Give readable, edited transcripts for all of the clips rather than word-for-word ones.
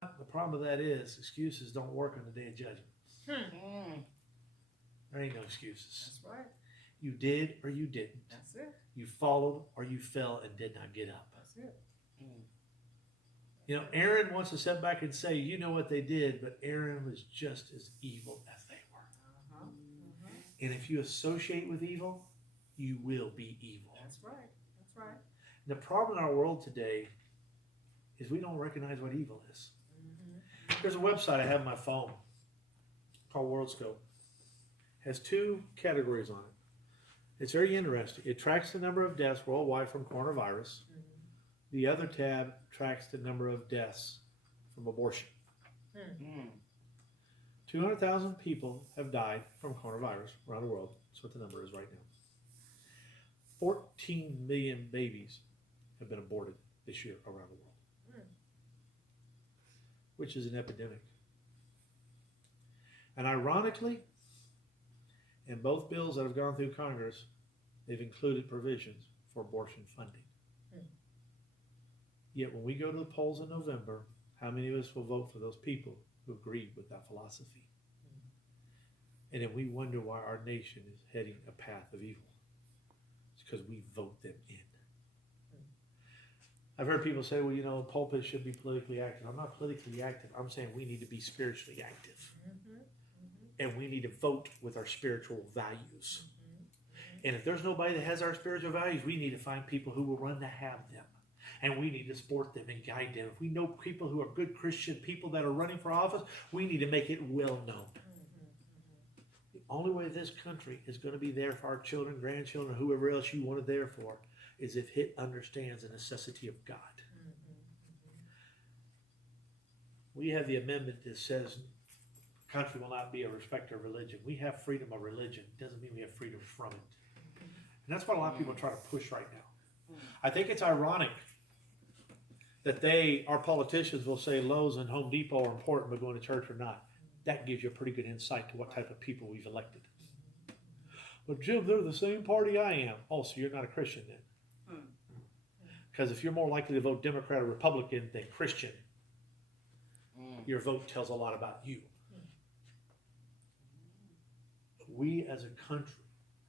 The problem with that is excuses don't work on the day of judgment. Mm. There ain't no excuses. That's right. You did or you didn't. That's it. You followed or you fell and did not get up. That's it. Mm. You know, Aaron wants to step back and say, you know what they did, but Aaron was just as evil as they were. Uh-huh. Uh-huh. And if you associate with evil, you will be evil. That's right. That's right. And the problem in our world today is we don't recognize what evil is. Mm-hmm. There's a website I have on my phone called WorldScope. It has two categories on it. It's very interesting. It tracks the number of deaths worldwide from coronavirus. Mm-hmm. The other tab tracks the number of deaths from abortion. Mm. 200,000 people have died from coronavirus around the world. That's what the number is right now. 14 million babies have been aborted this year around the world, Mm. which is an epidemic. And ironically, in both bills that have gone through Congress, they've included provisions for abortion funding. Mm. Yet when we go to the polls in November, how many of us will vote for those people who agree with that philosophy? And then we wonder why our nation is heading a path of evil. It's because we vote them in. I've heard people say, well, you know, pulpits should be politically active. I'm not politically active. I'm saying we need to be spiritually active. Mm-hmm. Mm-hmm. And we need to vote with our spiritual values. Mm-hmm. And if there's nobody that has our spiritual values, we need to find people who will run to have them. And we need to support them and guide them. If we know people who are good Christian people that are running for office, we need to make it well known. The only way this country is going to be there for our children, grandchildren, whoever else you want it there for, is if it understands the necessity of God. We have the amendment that says country will not be a respecter of religion. We have freedom of religion. It doesn't mean we have freedom from it. And that's what a lot of people try to push right now. I think it's ironic that our politicians will say Lowe's and Home Depot are important, but going to church or not. That gives you a pretty good insight to what type of people we've elected. But Jim, they're the same party I am. Oh, so you're not a Christian then. Because if you're more likely to vote Democrat or Republican than Christian, your vote tells a lot about you. We as a country,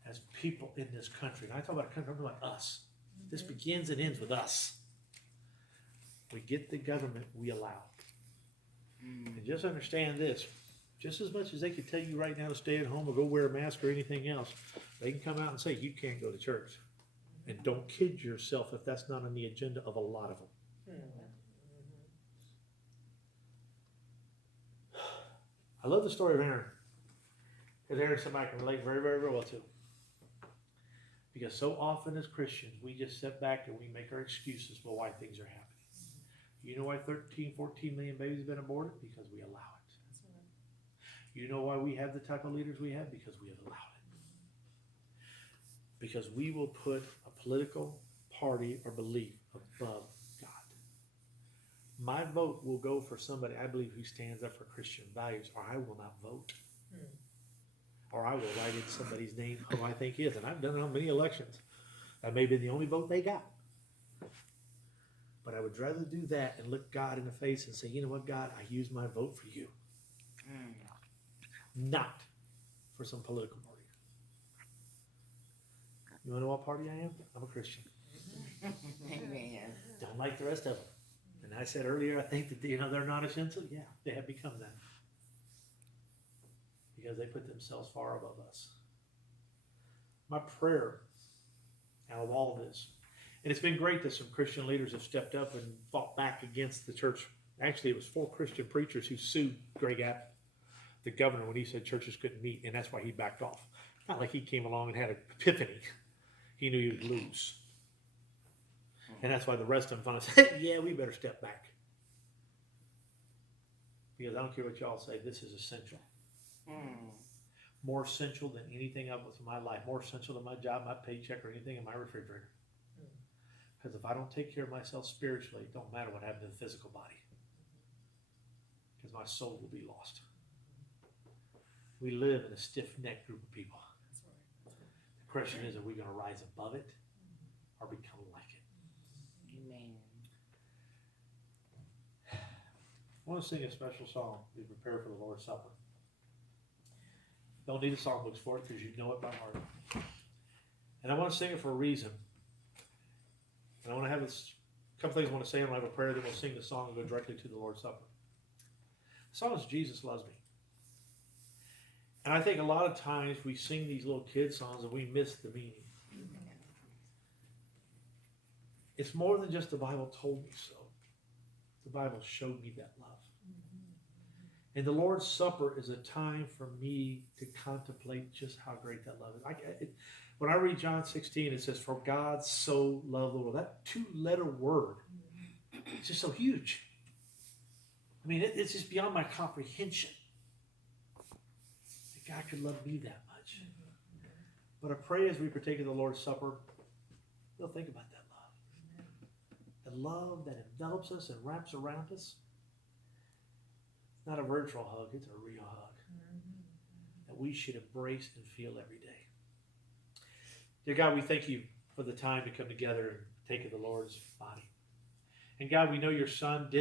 as people in this country, and I talk about a country, I'm talking about us. This begins and ends with us. We get the government we allow. And just understand this. Just as much as they can tell you right now to stay at home or go wear a mask or anything else, they can come out and say you can't go to church. And don't kid yourself if that's not on the agenda of a lot of them. I love the story of Aaron. Because Aaron's somebody I can relate very, very, very well to. Because so often as Christians, we just sit back and we make our excuses for why things are happening. You know why 13, 14 million babies have been aborted? Because we allow it. You know why we have the type of leaders we have? Because we have allowed it. Because we will put a political party or belief above God. My vote will go for somebody I believe who stands up for Christian values, or I will not vote. Or I will write in somebody's name who I think is. And I've done it on many elections. That may have been the only vote they got. But I would rather do that and look God in the face and say, you know what, God, I use my vote for you. Not for some political party. You want to know what party I am? I'm a Christian. Amen. Don't like the rest of them. And I said earlier, I think that they're not essential. Yeah, they have become that. Because they put themselves far above us. My prayer out of all of this, and it's been great that some Christian leaders have stepped up and fought back against the church. Actually, it was 4 Christian preachers who sued Greg Abbott, the governor, when he said churches couldn't meet, and that's why he backed off. Not like he came along and had an epiphany. He knew he would lose. And that's why the rest of them finally said, yeah, we better step back. Because I don't care what y'all say, this is essential. More essential than anything else in my life. More essential than my job, my paycheck, or anything in my refrigerator. Because if I don't take care of myself spiritually, it don't matter what happens to the physical body. Because my soul will be lost. We live in a stiff-necked group of people. The question is, are we going to rise above it or become like it? Amen. I want to sing a special song. We prepare for the Lord's Supper. Don't need a songbooks for it because you know it by heart. And I want to sing it for a reason. And I want to have a couple things I want to say. I'm going to have a prayer, then we'll sing the song and go directly to the Lord's Supper. The song is Jesus Loves Me. And I think a lot of times we sing these little kid songs and we miss the meaning. It's more than just the Bible told me so. The Bible showed me that love. And the Lord's Supper is a time for me to contemplate just how great that love is. When I read John 16, it says, for God so loved the world. That 2-letter word is just so huge. I mean, it's just beyond my comprehension that God could love me that much. But I pray as we partake of the Lord's Supper, we'll think about that love. The love that envelops us and wraps around us. It's not a virtual hug, it's a real hug that we should embrace and feel every day. Dear God, we thank you for the time to come together and take of the Lord's body. And God, we know your Son did